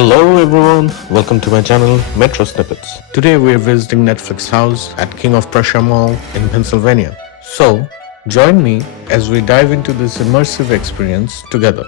Hello everyone, welcome to my channel Metro Snippets. Today we are visiting Netflix house at King of Prussia Mall in Pennsylvania. So, join me as we dive into this immersive experience together.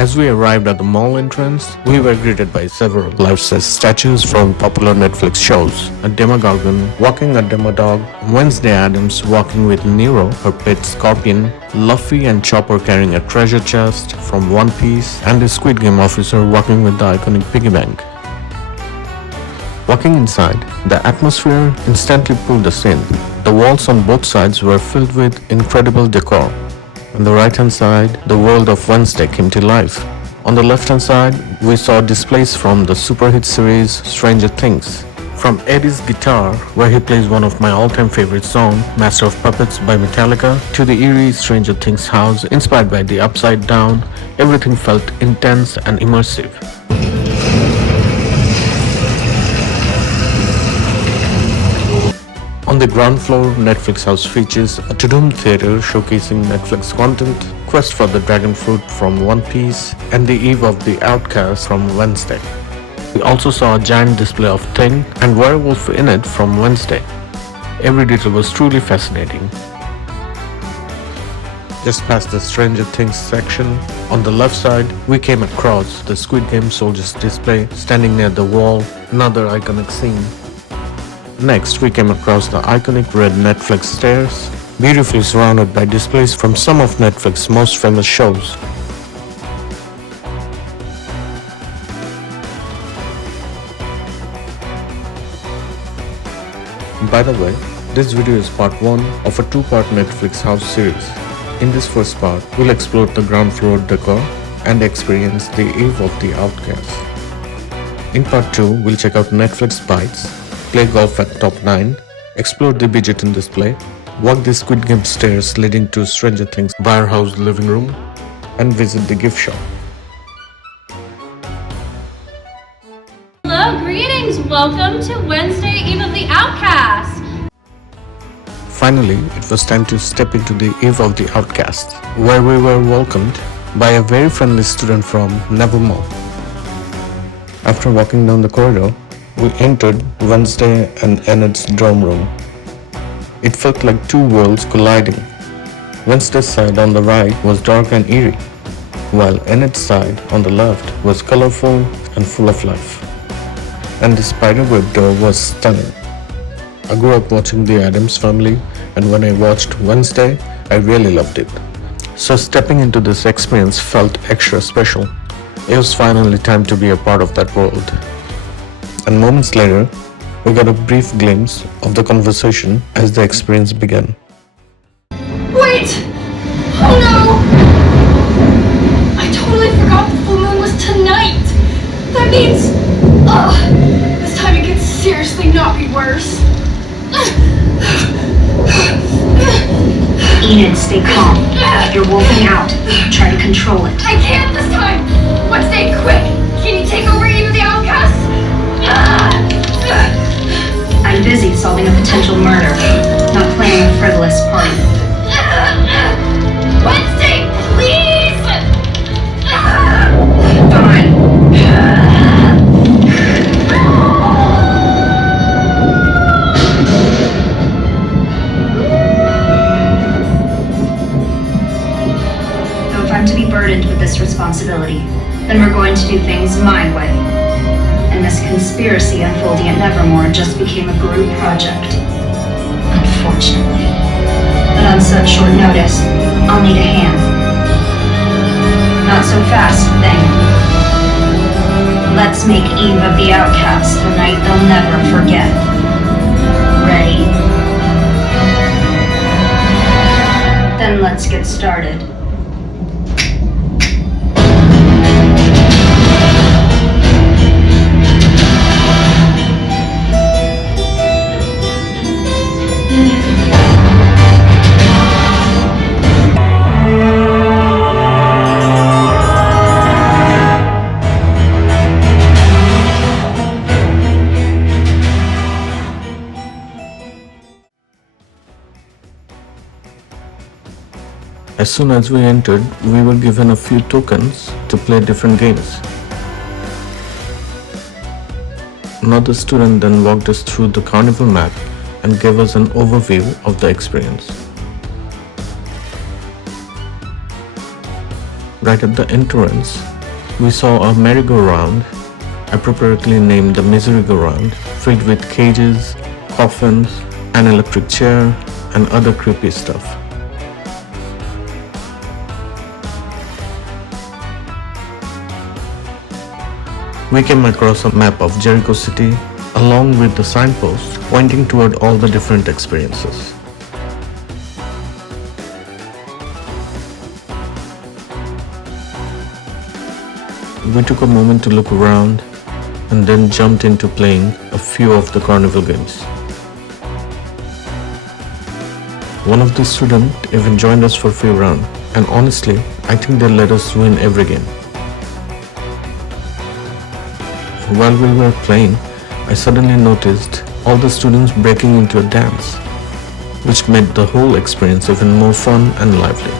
As we arrived at the mall entrance, we were greeted by several life-size statues from popular Netflix shows. A Demogorgon walking a Demodog, Wednesday Addams walking with Nero, her pet Scorpion, Luffy and Chopper carrying a treasure chest from One Piece, and a Squid Game officer walking with the iconic piggy bank. Walking inside, the atmosphere instantly pulled us in. The walls on both sides were filled with incredible decor. On the right-hand side, the world of Wednesday came to life. On the left-hand side, we saw displays from the super hit series Stranger Things. From Eddie's guitar, where he plays one of my all-time favorite songs, Master of Puppets by Metallica, to the eerie Stranger Things house inspired by the Upside Down, everything felt intense and immersive. On the ground floor, Netflix house features a to-doom theater showcasing Netflix content, Quest for the Dragon Fruit from One Piece, and the Eve of the Outcasts from Wednesday. We also saw a giant display of Thing and Werewolf in it from Wednesday. Every detail was truly fascinating. Just past the Stranger Things section, on the left side, we came across the Squid Game soldiers display standing near the wall, another iconic scene. Next, we came across the iconic red Netflix stairs, beautifully surrounded by displays from some of Netflix's most famous shows. By the way, this video is part 1 of a 2-part Netflix house series. In this first part, we'll explore the ground floor decor and experience the Eve of the Outcasts. In part 2, we'll check out Netflix Bites, play golf at Top 9, explore the Bridgerton display, walk the Squid Game stairs leading to Stranger Things Briarhouse living room, and visit the gift shop. Hello, greetings! Welcome to Wednesday Eve of the Outcast! Finally, it was time to step into the Eve of the Outcasts, where we were welcomed by a very friendly student from Nevermore. After walking down the corridor, we entered Wednesday and Enid's dorm room. It felt like two worlds colliding. Wednesday's side on the right was dark and eerie, while Enid's side on the left was colorful and full of life. And the spiderweb door was stunning. I grew up watching The Addams Family, and when I watched Wednesday, I really loved it. So stepping into this experience felt extra special. It was finally time to be a part of that world. And moments later, we got a brief glimpse of the conversation as the experience began. Wait! Oh no! I totally forgot the full moon was tonight! That means... this time it could seriously not be worse. Enid, stay calm. You're wolfing out. Try to control it. I can't this time! Wednesday, quick! Can you take over Eve of the Outcast? I'm busy solving a potential murder, not planning a frivolous party. Wednesday, please! Fine. So if I'm to be burdened with this responsibility, then we're going to do things my way. And this conspiracy unfolding at Nevermore just became a group project. Unfortunately. But on such short notice, I'll need a hand. Not so fast, Thing. Let's make Eve of the Outcast the night they'll never forget. Ready? Then let's get started. As soon as we entered, we were given a few tokens to play different games. Another student then walked us through the carnival map and gave us an overview of the experience. Right at the entrance, we saw a merry-go-round, appropriately named the Misery-go-round, filled with cages, coffins, an electric chair, and other creepy stuff. We came across a map of Jericho City along with the signposts pointing toward all the different experiences. We took a moment to look around and then jumped into playing a few of the carnival games. One of the students even joined us for a few rounds, and honestly, I think they let us win every game. While we were playing, I suddenly noticed all the students breaking into a dance, which made the whole experience even more fun and lively.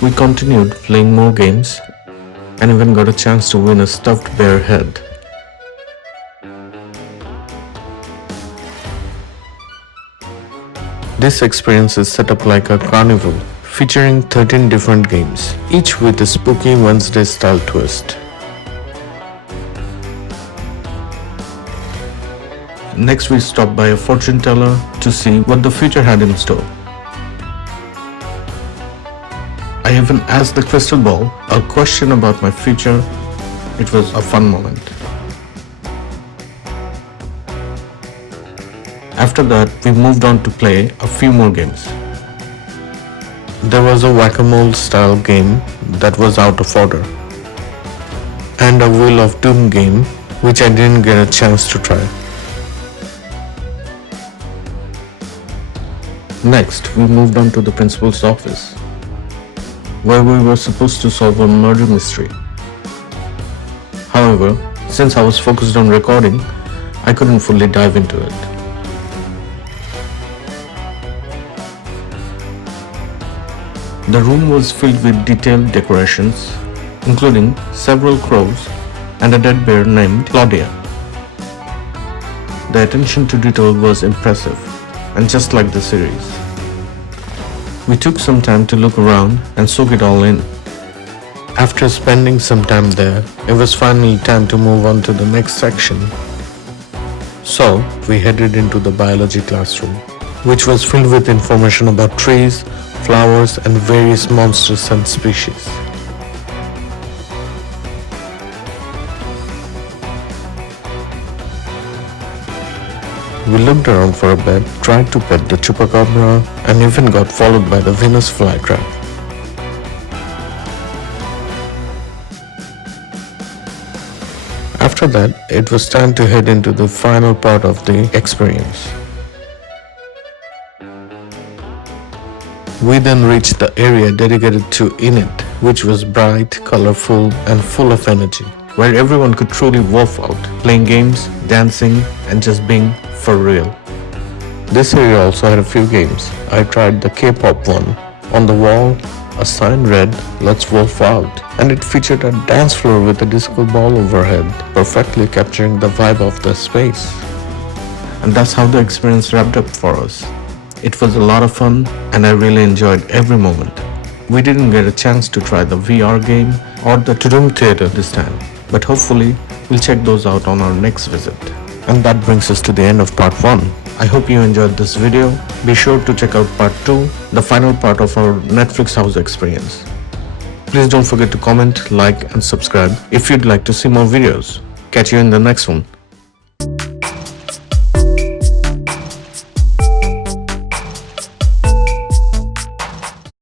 We continued playing more games and even got a chance to win a stuffed bear head. This experience is set up like a carnival, featuring 13 different games, each with a spooky Wednesday style twist. Next we stopped by a fortune teller to see what the future had in store. I even asked the crystal ball a question about my future. It was a fun moment. After that, we moved on to play a few more games. There was a whack-a-mole style game that was out of order, and a Wheel of Doom game which I didn't get a chance to try. Next, we moved on to the principal's office, where we were supposed to solve a murder mystery. However, since I was focused on recording, I couldn't fully dive into it. The room was filled with detailed decorations, including several crows and a dead bear named Claudia. The attention to detail was impressive, and just like the series. We took some time to look around and soak it all in. After spending some time there, it was finally time to move on to the next section. So, we headed into the biology classroom, which was filled with information about trees, flowers, and various monsters and species. We looked around for a bit, tried to pet the chupacabra, and even got followed by the Venus flytrap. After that, it was time to head into the final part of the experience. We then reached the area dedicated to Enid, which was bright, colorful, and full of energy, where everyone could truly wolf out, playing games, dancing, and just being for real. This area also had a few games. I tried the K-pop one. On the wall, a sign read, "Let's Wolf Out," and it featured a dance floor with a disco ball overhead, perfectly capturing the vibe of the space. And that's how the experience wrapped up for us. It was a lot of fun, and I really enjoyed every moment. We didn't get a chance to try the VR game or the Tudum Theater this time, but hopefully we'll check those out on our next visit. And that brings us to the end of part 1. I hope you enjoyed this video. Be sure to check out part 2, the final part of our Netflix house experience. Please don't forget to comment, like, and subscribe if you'd like to see more videos. Catch you in the next one.